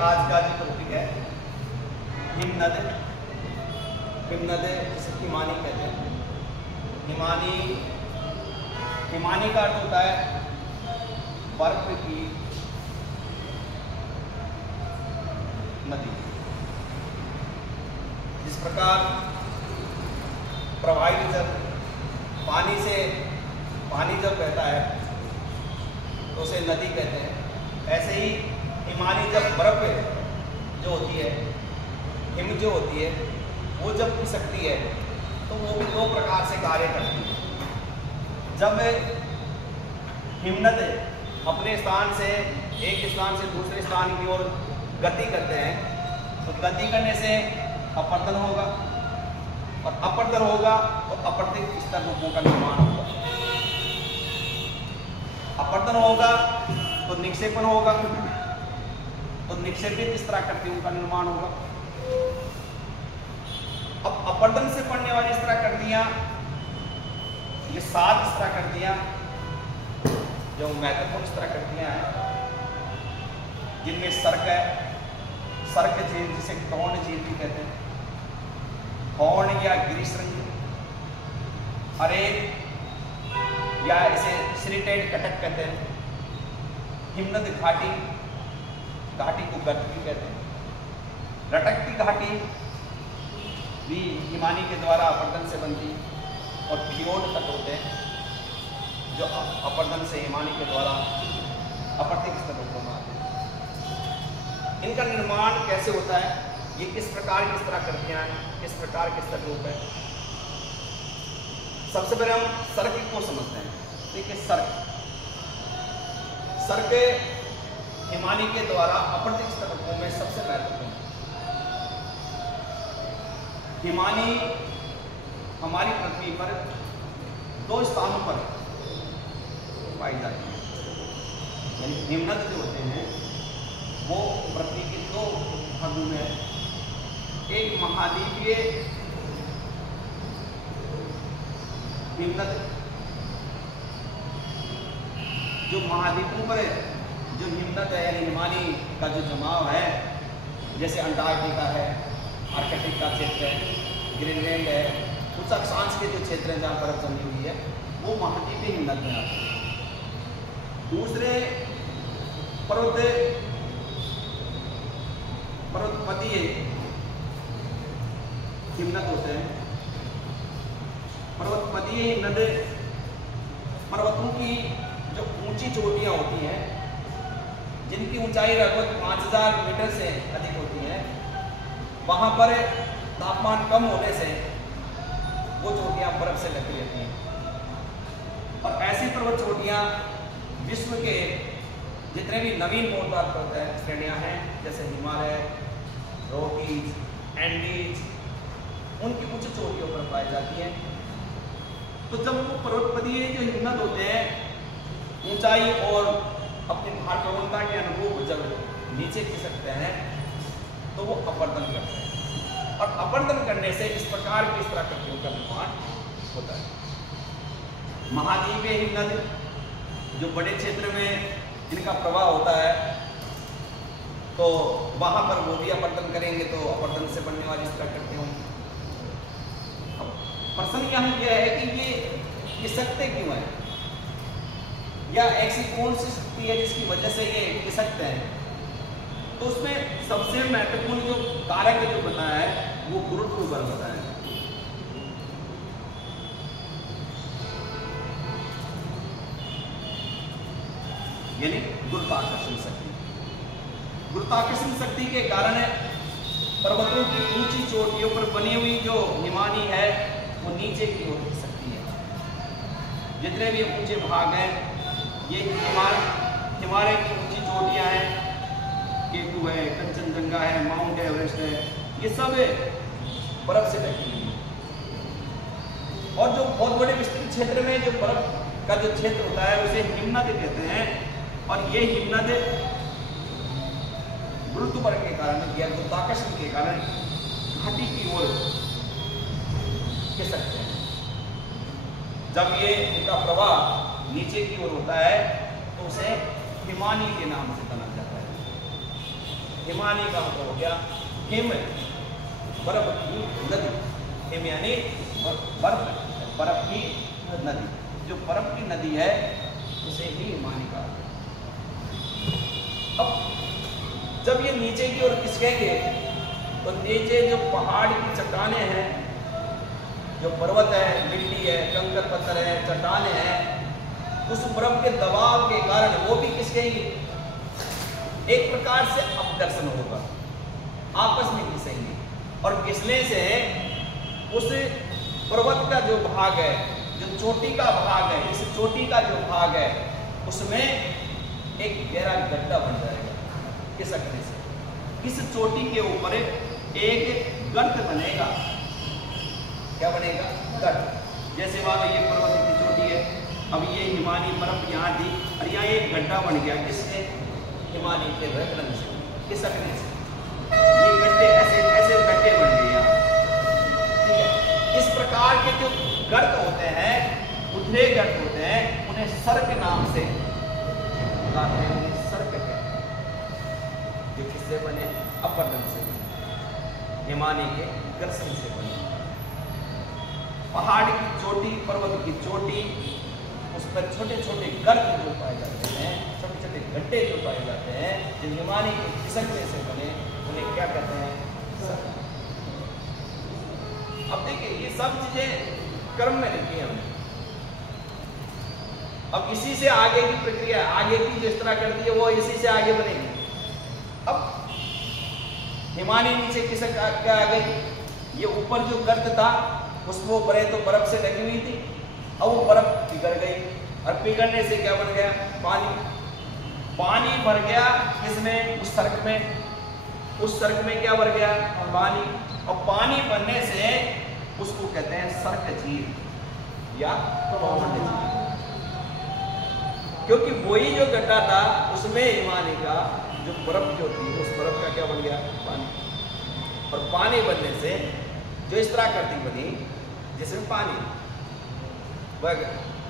आज का जो टॉपिक है हिमनद। हिमनद जिसे हिमानी कहते हैं। हिमानी का अर्थ होता है बर्फ की नदी। जिस प्रकार प्रवाहित जल पानी जब बहता है तो उसे नदी कहते हैं, ऐसे ही हिमानी जब बर्फ जो होती है, हिम जो होती है, वो जब खिसकती है तो वो भी दो प्रकार से कार्य करती है। जब हिमनद अपने स्थान से एक स्थान से दूसरे स्थान की ओर गति करते हैं तो गति करने से अपरदन होगा, और अपरदन होगा तो अपरदित स्तर रूपों का निर्माण होगा। अपरदन होगा तो निक्षेपण होगा, तो निक्षेपित स्तराकृतियों का निर्माण होगा। अब अपरदन से पड़ने वाली स्तराकृतियां, ये 7 स्तराकृतियां जो महत्वपूर्ण स्तराकृतियां हैं, जिनमें सर्क है, सर्क झील जिसे टोन झील भी कहते हैं, हॉर्न या गिरिशृंग, अरेग या इसे श्रीटेड कटक कहते हैं, हिमनद घाटी, घाटी को गर्त भी कहते हैं, रटक की घाटी भी हिमानी के द्वारा अपरदन से बनती, और फियोर्ड तट होते हैं जो अपरदन से हिमानी के द्वारा अपरदिक स्तर रूपों में आते हैं। इनका निर्माण कैसे होता है, ये किस प्रकार की स्तराकृतियां हैं, किस प्रकार के स्तर रूप है। सबसे पहले हम सर्क को समझते हैं। देखिए सर्क हिमानी के द्वारा अपरदिक स्तर रूपों में सबसे महत्वपूर्ण। हिमानी हमारी पृथ्वी पर 2 स्थानों पर पाई जाती है, यानी हिमनद जो होते हैं वो पृथ्वी के 2 भागों में, एक महाद्वीपीय हिमनद जो महाद्वीपों पर जो हिमनद है, यानी हिमानी का जो जमाव है, जैसे अंटार्कटिका है, आर्कटिक का क्षेत्र है, ग्रीनलैंड है, कुछ अक्षांश के जो क्षेत्र हैं जहाँ बर्फ जमी हुई है, वो महाद्वीपीय हिमनद में आते हैं। दूसरे पर्वतपदीय हिमनद होते हैं। पर्वतपदीय हिमनद पर्वतों की जो ऊंची चोटियां होती हैं, जिनकी ऊंचाई लगभग 5000 मीटर से अधिक होती है, वहां पर तापमान कम होने से वो चोटियां बर्फ से ढकी रहती हैं। और ऐसी पर्वत चोटियां विश्व के जितने भी नवीन मोर्टार पर्वत श्रेणियां हैं, जैसे हिमालय, रॉकीज, एंडीज, उनकी उच्च चोटियों पर पाई जाती हैं। तो जब वो पर्वतपदीय जो हिमनद होते हैं ऊंचाई और अपनी भार प्रवणता के अनुरूप जब नीचे खिसकते हैं तो वो अपरदन करते हैं, और अपरदन करने से इस प्रकार की स्तराकृतियों का निर्माण होता है। महाद्वीपीय हिमनद जो बड़े क्षेत्र में इनका प्रवाह होता है, तो वहां पर वो भी अपरदन करेंगे तो अपरदन से बनने वाली स्तराकृतियां होंगी। प्रश्न यहाँ यह है कि ये खिसकते क्यों हैं, या ऐसी कौन सी शक्ति है जिसकी वजह से ये खिसकते हैं। तो उसमें सबसे महत्वपूर्ण जो कारक जो बताया है वो गुरुत्व बल बताया है। यानी गुरुत्वाकर्षण शक्ति। गुरुत्वाकर्षण शक्ति के कारण पर्वतों की ऊंची चोटियों पर बनी हुई जो हिमानी है वो नीचे की ओर खिसकती है। जितने भी ऊंचे भाग हैं, ये हिमालय की ऊंची चोटियां हैं, केटू है, कंचनजंगा है, माउंट एवरेस्ट है, ये सब बर्फ से ढकी हुई है। और जो बहुत बड़े विस्तृत क्षेत्र में जो बर्फ का जो क्षेत्र होता है उसे हिमनद कहते हैं, और ये हिमनद गुरुत्व बल के कारण या गुरुत्वाकर्षण के कारण घाटी की ओर खिसकते हैं। जब ये इनका प्रवाह नीचे की ओर होता है तो उसे हिमानी के नाम से जाना जाता है। हिमानी का मतलब हो गया हिम, बर्फ की नदी। हिम यानी बर्फ की नदी, जो बर्फ की नदी है उसे ही हिमानी कहा। अब जब ये नीचे की ओर खिसकेंगे तो नीचे जो पहाड़ की चट्टानें हैं, जो पर्वत है, मिट्टी है, कंकर पत्थर है, चट्टानें हैं, उस बर्फ के दबाव के कारण वो भी खिसकेंगे। एक प्रकार से अपदर्शन होगा, आपस में घिसेंगे और घिसने से उस पर्वत का जो भाग है, जो चोटी का भाग है, इस चोटी का जो भाग है उसमें एक गहरा गड्ढा बन जाएगा खिसकने से। इस चोटी के ऊपर एक गर्त बनेगा। क्या बनेगा? गर्त। जैसे वहां ये पर्वत की चोटी है, अब ये हिमानी बर्फ यहाँ थी और यहाँ एक गड्ढा बन गया, किससे? हिमानी के रगड़ने से, खिसकने से ये गड्ढे ऐसे गड्ढे बन गए यहाँ। ठीक है, इस प्रकार के जो गर्त होते हैं, उथले गर्त होते हैं, उन्हें सर्क नाम से बुलाते हैं। सर्क कहते हैं। ये किससे बने? अपरदन से, हिमानी के घर्षण से बने। पहाड़ की चोटी, पर्वत की चोटी, उस पर छोटे छोटे गर्त जो पाए जाते हैं, छोटे छोटे गड्ढे जो पाए जाते हैं, जो हिमानी के खिसकने से बने, उन्हें क्या कहते हैं? सर्क। अब देखिए ये सब चीजें कर्म में लिखी है हमने। अब इसी से आगे की प्रक्रिया, आगे की जिस तरह करती है वो इसी से आगे बनेगी। अब हिमानी नीचे खिसक क्या आ गई? ये ऊपर जो गर्त था उसको बड़े तो बर्फ से ढकी हुई थी, अब वो बर्फ पिघल गई और पिघलने से क्या बन गया? पानी। पानी भर गया इसमें, उस सर्क में। उस सर्क में क्या भर गया? पानी। और पानी बनने से उसको कहते हैं सर्क झील या पौंड झील, क्योंकि वही जो गड्ढा था उसमें हिमानी का जो बर्फ जो थी, उस बर्फ का क्या बन गया? पानी। और पानी बनने से जो इस तरह करती बनी जिसमें पानी, वह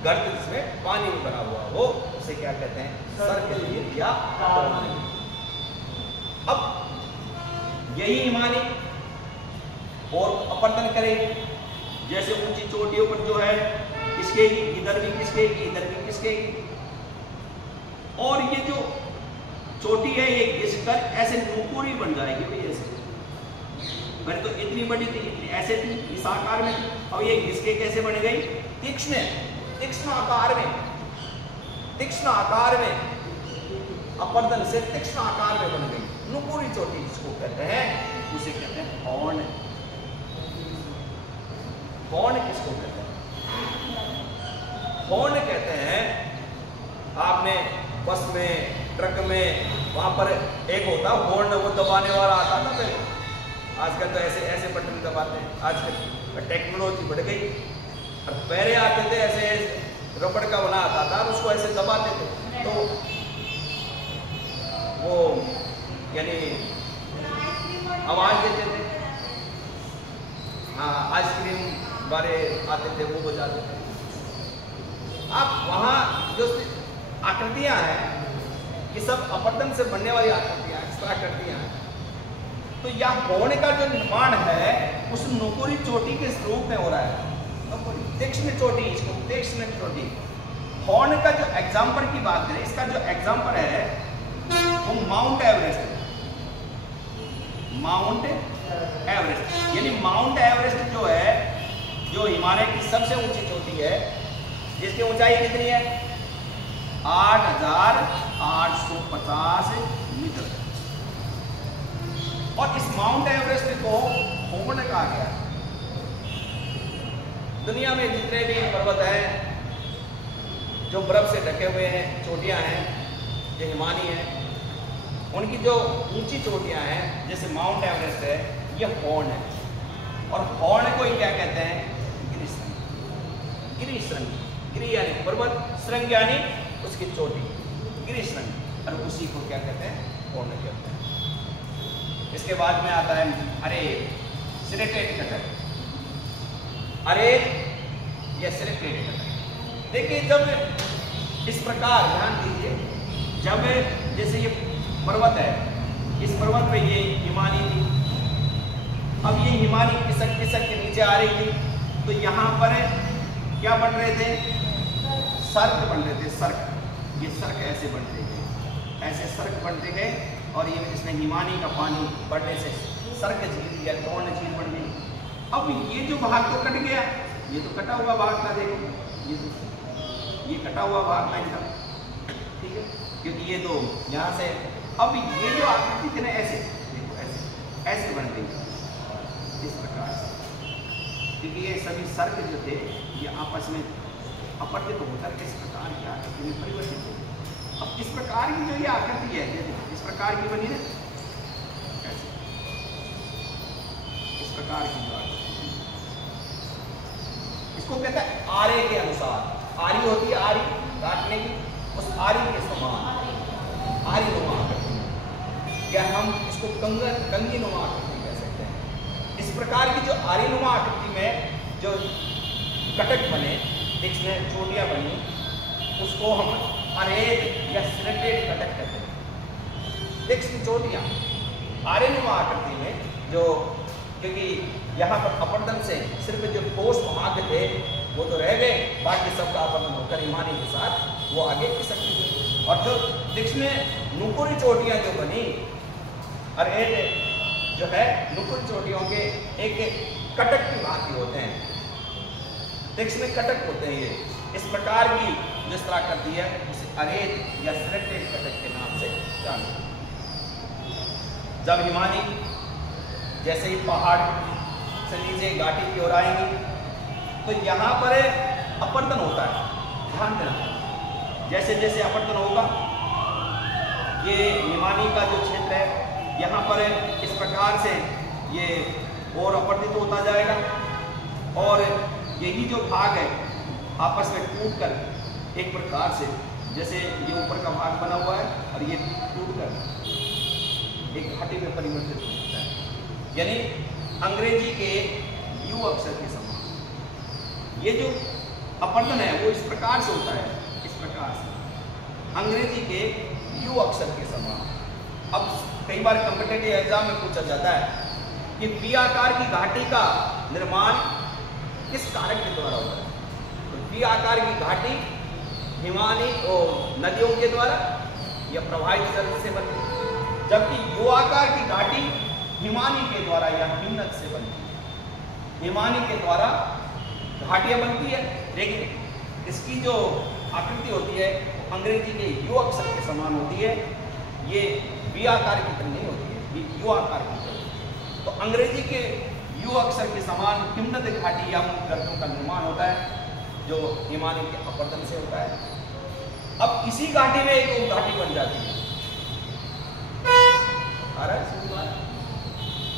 गर्त जिसमें पानी में भरा हुआ, वो उसे क्या कहते हैं? सर्क झील या पौंड झील। अब यही हिमानी और अपरदन करेगी, जैसे ऊंची चोटियों पर जो है खिसकेगी, इधर भी खिसकेगी, इधर भी खिसकेगी, और ये जो चोटी है ये घिसकर ऐसे नुपुरी बन जाएगी। भाई ऐसे पहले तो इतनी बड़ी थी, ऐसे थी, इस आकार में थी, अब ये घिसके कैसे बन गई? तीक्ष्ण, तीक्ष्ण आकार में, तीक्ष्ण आकार में, अपरदन से तीक्ष्ण आकार में बन गई नुपुरी चोटी, जिसको कहते हैं, उसे कहते हैं हॉर्न। हॉर्न किसको कहते हैं? हॉर्न कहते हैं, आपने बस में, ट्रक में, वहां पर एक होता हॉर्न, वो दबाने वाला आता था पहले। आजकल तो ऐसे ऐसे बटन दबाते हैं, आजकल टेक्नोलॉजी बढ़ गई। और पहले आते थे ऐसे रबड़ का बना आता था, उसको ऐसे दबाते थे तो वो यानी आवाज देते थे। हाँ, आइसक्रीम वाले आते थे, वो बजाते थे। अब वहाँ जो आकृतियां हैं, ये सब अपरदन से बनने वाली आकृतियां, इस तरह आकृतियां हैं। तो यह हॉर्न का जो निर्माण है उस नुपुरी चोटी के रूप में हो रहा है। तीक्ष्ण चोटी, इसको तीक्ष्ण चोटी। हॉर्न का जो एग्जाम्पल की बात करें, इसका जो एग्जाम्पल है वो माउंट एवरेस्ट है। माउंट एवरेस्ट यानी माउंट एवरेस्ट जो है, जो हिमालय की सबसे ऊंची चोटी है, जिसकी ऊंचाई कितनी है? 8,850 मीटर। और इस माउंट एवरेस्ट को हॉर्न कहा गया। दुनिया में जितने भी पर्वत हैं जो बर्फ से ढके हुए हैं, चोटियां हैं, जो हिमानी हैं, उनकी जो ऊंची चोटियां हैं, जैसे माउंट एवरेस्ट है, ये हॉर्न है। और हॉर्न को ही क्या कहते हैं? गिरिश्रृंग। गिरिश्रृंग, गिरि यानी पर्वत, श्रृंग यानी उसकी चोटी, गिरिश्रृंग, और उसी को क्या कहते हैं? हॉर्न कहते हैं। इसके बाद में आता है अरेट, सिलेटेड कटर। अरेट या सिलेटेड कटर। देखिए जब इस प्रकार, ध्यान दीजिए, जब जैसे ये पर्वत है, इस पर्वत पे ये हिमानी थी। अब ये हिमानी खिसक खिसक के नीचे आ रही थी, तो यहाँ पर क्या बन रहे थे? सर्क बन रहे थे, सर्क। ये सर्क ऐसे बनते गए, ऐसे सर्क बनते गए, और ये इसमें हिमानी का पानी बढ़ने से सर्क झील या टोर्ण झील बन गई। अब ये जो भाग तो कट गया, ये तो कटा हुआ भाग था, देखो ये कटा हुआ भाग था इनका, ठीक है, क्योंकि ये तो यहाँ से। अब ये जो आकृति थी ना, ऐसे देखो, ऐसे बन गई इस प्रकार से, क्योंकि ये सभी सर्क जो थे ये आपस में अपवर्तित होकर इस प्रकार की आकृति में परिवर्तित हो। अब इस प्रकार की जो ये आकृति है, इस प्रकार की बनी है, इस प्रकार की जो आकृति, इसको कहता है आरे के अनुसार। आरी होती है, आरी काटने की, उस आरी के समान आरी नुमा आकृति, या हम इसको कंगी नुमा आकृति कह सकते हैं। इस प्रकार की जो आरी नुमा आकृति में जो कटक बने, इसमें चोटियां बनी, उसको हम अरेत या सिलेटेड कटक कहते हैं। तीक्ष्ण चोटियां आरे नुमा आकृति में, जो क्योंकि यहाँ पर अपरदन से सिर्फ जो ठोस भाग थे वो तो रह गए, बाकी सबका अपरदन होकर हिमानी के साथ वो आगे खिसक गई। और जो तीक्ष्ण नुपुरी चोटियां जो बनी, अरेत जो है नुपुरी चोटियों के एक कटक की भांति होते हैं, तीक्ष्ण कटक होते हैं। ये इस प्रकार की जिस तरह करती है उसे अरेत या सिलेटेड कटक के नाम से जानते हैं। जब हिमानी जैसे ही पहाड़ से नीचे घाटी की ओर आएंगी, तो यहाँ पर अपरदन होता है, ध्यान देना। जैसे जैसे अपरदन होगा, ये हिमानी का जो क्षेत्र है यहाँ पर इस प्रकार से ये और अपरदित होता जाएगा, और यही जो भाग है आपस में टूटकर एक प्रकार से, जैसे ये ऊपर का भाग बना हुआ है और ये टूटकर एक घाटी में परिवर्तित होता है, यानी अंग्रेजी के यू अक्षर के समान। ये जो अपरदन है वो इस प्रकार से होता है, इस प्रकार से अंग्रेजी के यू अक्षर के समान। अब कई बार कॉम्पिटिटिव एग्जाम में पूछा जाता है कि वी आकार की घाटी का निर्माण किस कारक के द्वारा होता है? तो वी आकार की घाटी हिमानी और नदियों के द्वारा या प्रवाहित जल से बनती है, जबकि यू आकार की घाटी हिमानी के द्वारा या हिमनद से बनती है। हिमानी के द्वारा घाटियां बनती है, लेकिन इसकी जो आकृति होती है अंग्रेजी के यू अक्षर के समान होती है। ये वी आकार की तरह नहीं होती है, ये यू आकार की तरह। तो अंग्रेजी के यू अक्षर के समान हिमनद घाटी या गर्तों का निर्माण होता है, जो हिमानी के अपरदन से होता है। अब इसी घाटी में एक घाटी बन जाती है,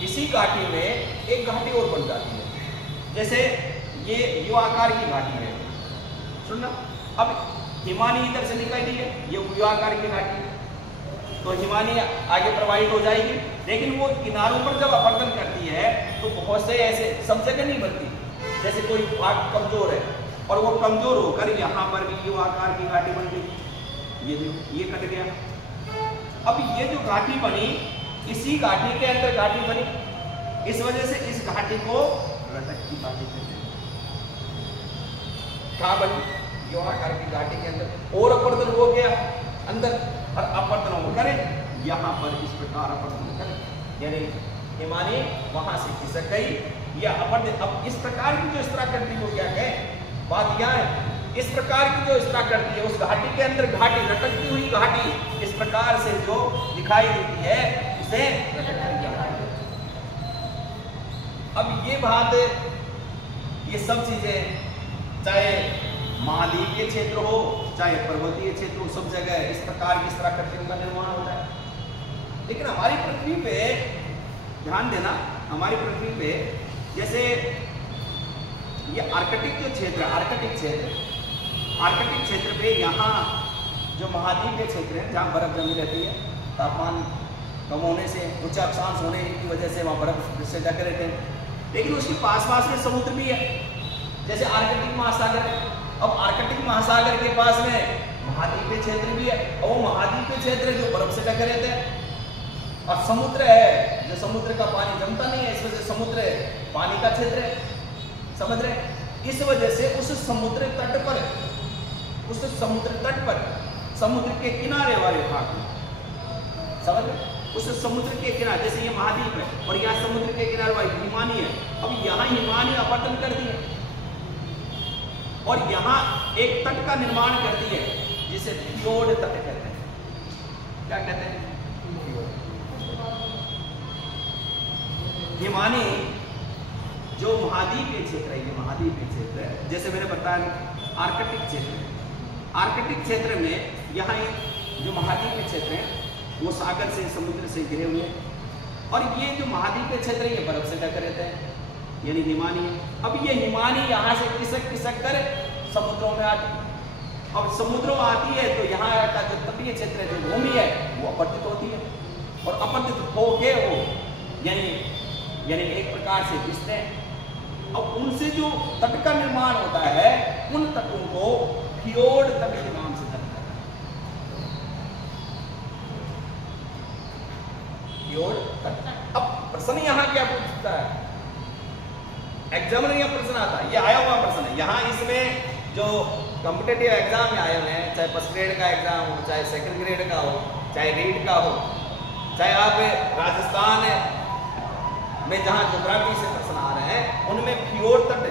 इसी घाटी में एक घाटी और बन जाती है। जैसे ये यू आकार की घाटी है, सुनना। अब हिमानी इधर से निकली है, ये यू आकार की घाटी है, तो हिमानी आगे प्रवाहित हो जाएगी, लेकिन वो किनारों पर जब अपरदन करती है तो बहुत से ऐसे सब जगह नहीं बनती। जैसे कोई भाग कमजोर है और वो कमजोर होकर यहाँ पर भी यू आकार की घाटी बन गई, ये कट गया। अब ये जो घाटी बनी, इसी घाटी के अंदर घाटी बनी, इस वजह से इस घाटी को रटक की घाटी कहते हैं। कहाँ बनी? यू आकार की घाटी के अंदर, और अपरदन हो गया अंदर, और अपरदन होकर यहाँ पर इस प्रकार अपरदन कर, यानी हिमानी वहां से खिसक गई या अपरदन। अब इस प्रकार की जो इस तरह करती वो क्या है, बात यह है, इस प्रकार की जो इस तरह करती है उस घाटी के अंदर घाटी, लटकती हुई घाटी इस प्रकार से जो दिखाई देती है उसे लटकती घाटी। अब ये बात, ये सब चीजें चाहे महाद्वीप के क्षेत्र हो चाहे पर्वतीय क्षेत्र हो, सब जगह इस प्रकार की इस तरह करके उनका निर्माण होता है। लेकिन हमारी पृथ्वी पे ध्यान देना, हमारी पृथ्वी पे जैसे ये आर्कटिक जो क्षेत्र है, आर्कटिक क्षेत्र पे यहाँ जो महाद्वीप के क्षेत्र है जहाँ बर्फ जमी रहती है, तापमान कम होने से, उच्च अक्षांश होने की वजह से वहाँ बर्फ से ढक रहते हैं, लेकिन उसके पास में समुद्र भी है, जैसे आर्कटिक महासागर है। अब आर्कटिक महासागर के पास में महाद्वीपीय क्षेत्र भी है, और वो महाद्वीपीय क्षेत्र जो बर्फ से ढके रहते हैं। और समुद्र है, जो समुद्र का पानी जमता नहीं है, इस वजह से समुद्र पानी का क्षेत्र है, समझ रहे। इस वजह से उस समुद्र तट पर, उस समुद्र तट पर, समुद्र के किनारे वाले भाग में, समझ रहे, उस समुद्र के किनारे, जैसे ये महाद्वीप है और यहाँ समुद्र के किनारे वाली हिमानी है, अब यहाँ हिमानी अपतन कर दिए और यहाँ एक तट का निर्माण कर दिए जिसे फ्योर्ड तट कहते हैं। क्या कहते हैं? हिमानी जो महाद्वीपीय क्षेत्र है, ये महाद्वीपीय क्षेत्र है, जैसे मैंने बताया आर्कटिक क्षेत्र, आर्कटिक क्षेत्र में यहाँ जो महाद्वीपीय क्षेत्र है वो सागर से, समुद्र से घिरे हुए हैं और ये जो महाद्वीपीय क्षेत्र है ये बर्फ से ढके रहते हैं, यानी हिमानी है। अब ये हिमानी यहाँ से खिसक कर समुद्रों में आती है, अब समुद्रों में आती है तो यहाँ का जो तटीय क्षेत्र है, जो भूमि है वो अपतित होती है और अपतित होके वो यानी एक प्रकार से पिसते हैं। अब उनसे जो तट का निर्माण होता है उन तटों को फ्योर्ड तट के नाम से जाना जाता है, फ्योर्ड तट। अब प्रश्न यहाँ क्या पूछता है, एग्जामिनर यहाँ प्रश्न आता है, ये आया हुआ प्रश्न है यहाँ, इसमें जो कॉम्पिटिटिव एग्जाम में आए हुए हैं, चाहे फर्स्ट ग्रेड का एग्जाम हो, चाहे सेकंड ग्रेड का हो, चाहे रीड का हो, चाहे आप राजस्थान में जहाँ ज्योग्राफी से प्रश्न आ रहे हैं उनमें फ्योर्ड तट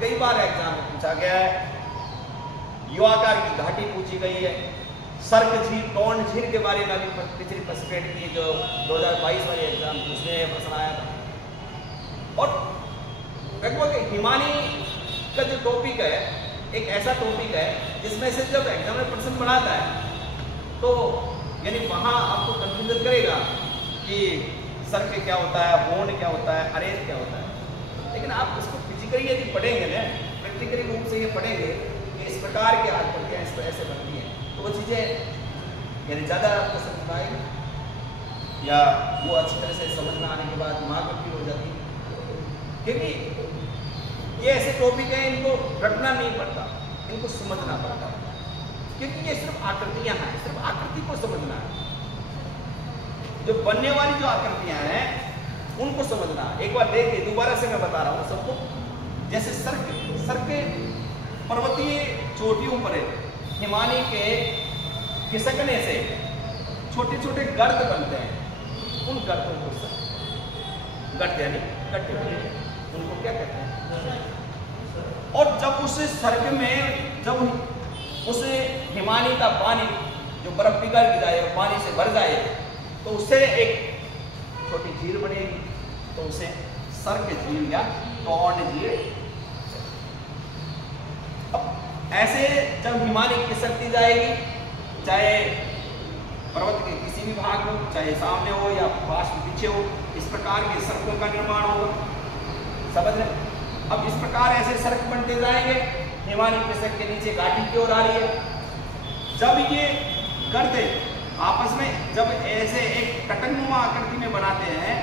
कई बार एग्जाम में पूछा गया है। युवाकार की घाटी पूछी गई है, सर्क झील, टोन झील के बारे में अभी पिछली फर्स्ट ग्रेड की जो 2022 वाले एग्जाम उसमें प्रश्न आया था। और लगभग हिमानी का जो टॉपिक है एक ऐसा टॉपिक है जिसमें से जब एग्जामिनर प्रश्न बनाता है तो यानी वहाँ आपको कंफ्यूजन करेगा कि सर्क क्या होता है, होन क्या होता है, अरेज क्या होता है, लेकिन आप इसको फिजिकली यदि पढ़ेंगे ना, प्रैक्टिकली रूप से ये पढ़ेंगे कि इस प्रकार के हाथ पढ़ते हैं, इस पर ऐसे बनती हैं, तो वो चीज़ें यानी ज़्यादा आपको समझ आएगी या वो अच्छी तरह से समझ में आने के बाद दिमाग में भी हो जाती है। क्योंकि ये ऐसे टॉपिक हैं इनको रटना नहीं पड़ता, इनको समझना पड़ता, क्योंकि ये सिर्फ आकृतियाँ हैं, सिर्फ आकृति को समझना है, जो बनने वाली जो आकृतियां हैं उनको समझना। एक बार देखिए, दोबारा से मैं बता रहा हूँ सबको, जैसे सर्क पर्वतीय चोटियों पर हिमानी के खिसकने से छोटे छोटे गर्त बनते हैं, उन गर्तों को गर्त यानी गड्ढे, उनको क्या कहते हैं। और जब उस सर्क में जब उस हिमानी का पानी जो बर्फ पिघल जाए और पानी से भर जाए तो उससे एक छोटी झील बनेगी, तो उसे सर्क झील या टोन झील। अब ऐसे जब हिमानी खिसकती जाएगी, चाहे पर्वत के किसी भी भाग में, चाहे सामने हो या पास में पीछे हो, इस प्रकार के सर्कों का निर्माण होगा, समझ रहे। अब इस प्रकार ऐसे सर्क बनते जाएंगे, हिमानी खिसक के नीचे घाटी की ओर आ रही है। जब ये गर्ते आपस में जब ऐसे एक कटकनुमा आकृति में बनाते हैं,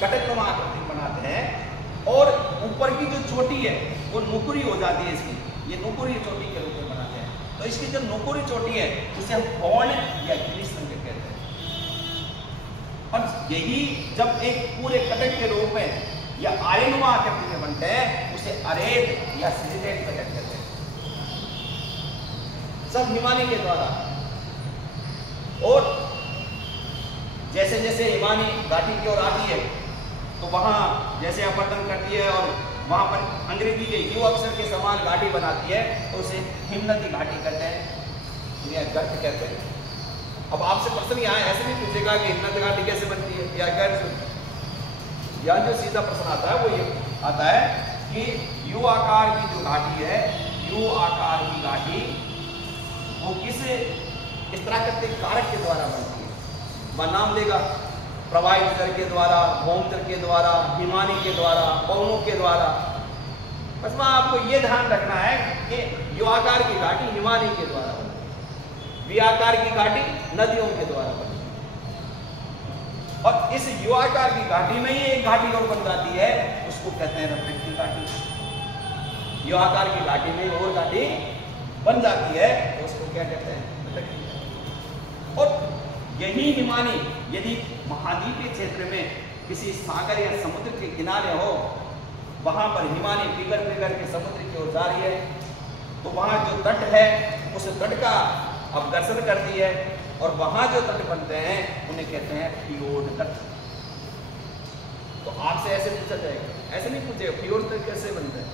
कटकनुमा आकृति बनाते हैं और ऊपर की जो चोटी है वो नुकुरी हो जाती है इसकी, ये नुकुरी चोटी के रूप में बनाते हैं। तो इसकी जो नुकुरी चोटी है उसे हम कौन या गिरीशंग कहते हैं। और यही जब एक पूरे कटक के रूप में या आर्यनुमा आकृति में बनते हैं उसे अरेद या सिलिटेड कटक कहते हैं, सब हिमानी के द्वारा। और जैसे जैसे हिमानी घाटी की ओर आती है तो वहाँ जैसे अपवर्तन करती है और वहाँ पर अंग्रेजी के यू अक्षर के समान घाटी बनाती है तो उसे हिमनदी घाटी कहते हैं या गर्त कहते हैं। अब आपसे प्रश्न यहाँ ऐसे भी पूछेगा कि हिमनदी घाटी कैसे बनती है या गर्त, यहाँ जो सीधा प्रश्न आता है वो ये आता है कि यू आकार की जो घाटी है, यू आकार की घाटी वो किस इस तरह के कारक के द्वारा बनती है, वह नाम देगा प्रवाहित जल के द्वारा, भौम जल के द्वारा, हिमानी के द्वारा, पवनों के द्वारा। बस वहाँ आपको ये ध्यान रखना है कि यू आकार की घाटी हिमानी के द्वारा बनती है, वी आकार की घाटी नदियों के द्वारा बनती है। और इस यू आकार की घाटी में ही एक घाटी और बन जाती है, उसको कहते हैं रफ्रेक्टिव घाटी। यू आकार की घाटी में और घाटी बन जाती है तो उसको क्या कहते हैं। और यही हिमानी यदि महाद्वीपीय क्षेत्र में किसी सागर या समुद्र के किनारे हो, वहां पर हिमानी पिघल पिघल के समुद्र की ओर जा रही है, तो वहां जो तट है उस तट का अपघर्षण करती है और वहां जो तट बनते हैं उन्हें कहते हैं फियोर्ड तट। तो आपसे ऐसे पूछा जाएगा, ऐसे नहीं पूछेगा फियोर्ड तट कैसे बनते हैं,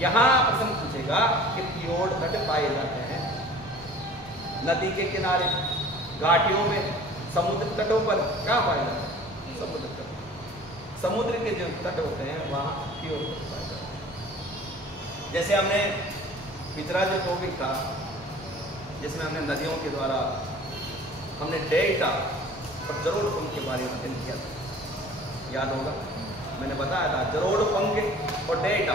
यहाँ प्रश्न पूछेगा कि फियोर्ड तट पाए जाते हैं नदी के किनारे, घाटियों में, समुद्र तटों पर। क्या पाए जाते हैं? समुद्र तट। समुद्र के जो तट होते हैं वहाँ फियोर्ड तट पाए जाते हैं। जैसे हमने पिछला जो टॉपिक था जिसमें हमने नदियों के द्वारा हमने डेल्टा और जरोड़ पंख के बारे में अध्ययन किया था, याद होगा। मैंने बताया था जरोड़ पंख और डेल्टा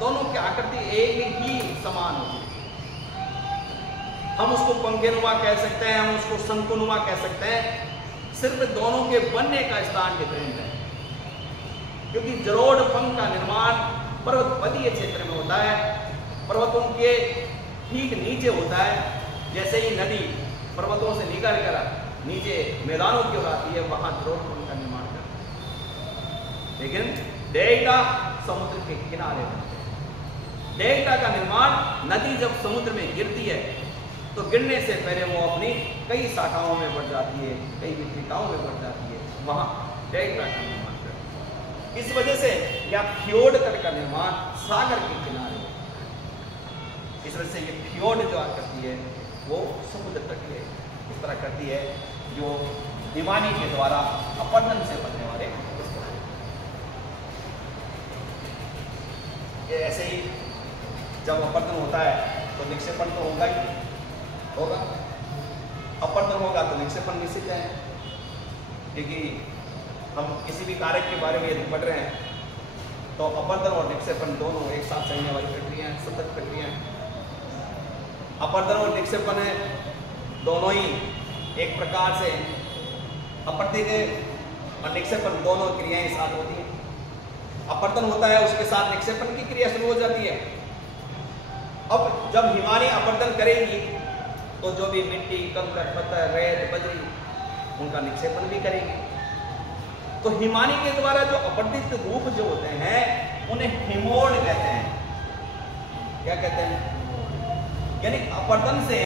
दोनों की आकृति एक ही समान होती है। हम उसको पंखेनुमा कह सकते हैं, हम उसको शंकुनुमा कह सकते हैं, सिर्फ दोनों के बनने का स्थान डिफरेंट है। क्योंकि जरोड़ पंख का निर्माण पर्वतपदीय क्षेत्र में होता है, पर्वतों के ठीक नीचे होता है। जैसे ही नदी पर्वतों से निकल कर नीचे मैदानों की ओर आती है, वहां जरोड़ पंख का निर्माण करती है। लेकिन डेल्टा समुद्र के किनारे बनते हैं। डेल्टा का निर्माण नदी जब समुद्र में गिरती है तो गिरने से पहले वो अपनी कई शाखाओं में बढ़ जाती है, कई वितरिकाओं में बढ़ जाती है, वहां डेल्टा का निर्माण करती है। इस वजह से या फियोर्ड तट का निर्माण सागर के किनारे होता है। इस वजह से ये फियोर्ड जो आकृति है वो समुद्र तट के इस तरह करती है, जो हिमानी के द्वारा अपरदन से बनने वाले इस तरह। ये ऐसे ही जब अपरदन होता है तो निक्षेपण तो होगा ही, होगा। अपरदन होगा तो निक्षेपण निश्चित है, क्योंकि हम किसी भी कारक के बारे में यदि पढ़ रहे हैं तो अपरदन और निक्षेपण दोनों एक साथ चलने वाली प्रक्रिया है, सतत प्रक्रिया है। अपरदन और निक्षेपण है दोनों ही एक प्रकार से अपरदन और निक्षेपण दोनों क्रियाएं साथ होती हैं। अपरदन होता है उसके साथ निक्षेपण की क्रिया शुरू हो जाती है। अब जब हिमानी अपरदन करेगी तो जो भी मिट्टी, कंकड़, पत्थर, रेत, बजरी उनका निक्षेपण भी करेगी। तो हिमानी के द्वारा जो अपरदित रूप जो होते हैं उन्हें हिमोड कहते हैं। क्या कहते हैं? यानी अपरदन से